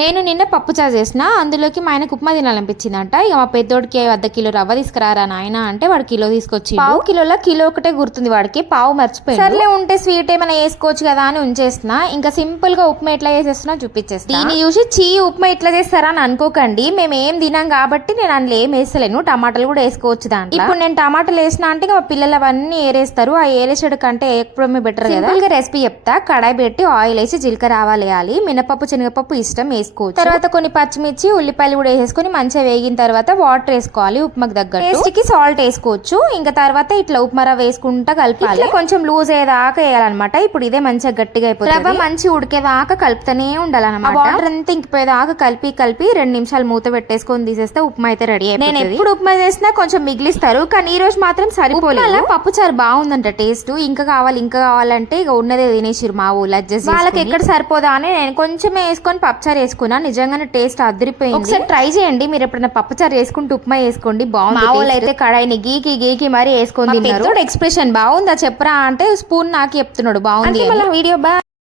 నేను నిన్న పప్పుచారు చేసిన అందులోకి మా ఆయనకు ఉప్మా తినాలనిపించిందంట. ఇక మా పెద్దోడికి 1/2 కిలో రవ్వ తీసుకురారా నాయన అంటే వాడు కిలో తీసుకొచ్చి పావు కిలోలో కిలో ఒకటే గుర్తుంది వాడికి, పావు మర్చిపోయి సర్లే ఉంటే స్వీట్ ఏమైనా వేసుకోవచ్చు కదా అని ఉంచేస్తున్నా. ఇంకా సింపుల్ గా ఉప్మా ఎట్లా చేసేస్తున్నా చూపించేస్తా. దీన్ని చూసి ఉప్మా ఎట్లా చేస్తారా అని అనుకోకండి, మేము ఏం తినాం కాబట్టి నేను అందులో ఏం వేస్తలేను, టమాటాలు కూడా వేసుకోవచ్చు దాంట్లో. ఇప్పుడు నేను టమాటాలు వేసిన అంటే మా పిల్లలు అవన్నీ ఏరేస్తారు, ఆ ఏరేసాడు కంటే ఎప్పుడూ బెటర్ కదా. సింపుల్ గా రెసిపీ చెప్తా. కడాయి పెట్టి ఆయిల్ వేసి జీలకర్ర ఆవాలు వేయాలి, మినపప్పు శనగపప్పు ఇష్టం వేసుకోవచ్చు. తర్వాత కొన్ని పచ్చిమిర్చి ఉల్లిపాయలు కూడా వేసుకొని మంచిగా వేగిన తర్వాత వాటర్ వేసుకోవాలి ఉప్మాకి తగ్గట్టు. టేస్ట్ కి సాల్ట్ వేసుకోవచ్చు. ఇంకా తర్వాత ఇట్లా ఉప్మా రవ్వ వేసుకుంటా కలపాలి, కొంచెం లూజ్ అయ్యేదాకా వేయాలన్నమాట. ఇప్పుడు ఇదే మంచిగా గట్టిగా అయిపోతుంది. రవ్వ మంచి ఉడికేదాకా కలుపుతూనే ఉండాలన్నమాట. వాటర్ అంతా ఇంకిపోయేదాకా కలిపి 2 నిమిషాలు మూత పెట్టేసుకొని తీసేస్తే ఉప్మా అయితే రెడీ అయిపోతుంది. నేను ఎప్పుడు ఉప్మా చేసినా కొంచెం మిగిలిస్తారు, కానీ ఈ రోజు మాత్రం సరిపోలేదు. పప్పు చారు బాగుందంట టేస్ట్. ఇంకా కావాలంటే ఇక ఉన్నదే తినేసిరు మా ఊళ్ళో అడ్జస్ట్. వాళ్ళకి ఎక్కడ సరిపోదా అని నేను కొంచెం వేసుకొని పప్పుచారు వేసుకున్నా. నిజంగానే టేస్ట్ అదిరిపోయింది. ఒకసారి ట్రై చేయండి. మీరు ఎప్పుడైనా పప్పుచారు వేసుకుంటూ ఉప్మా వేసుకోండి, బాగుంది. మా వాళ్ళు అయితే కడాయిని గీకి మరీ వేసుకొని తిన్నారు. ఎక్స్ప్రెషన్ బాగుందా చెప్పరా అంటే స్పూన్ నాకు చెప్తున్నాడు బాగుంది వీడియో.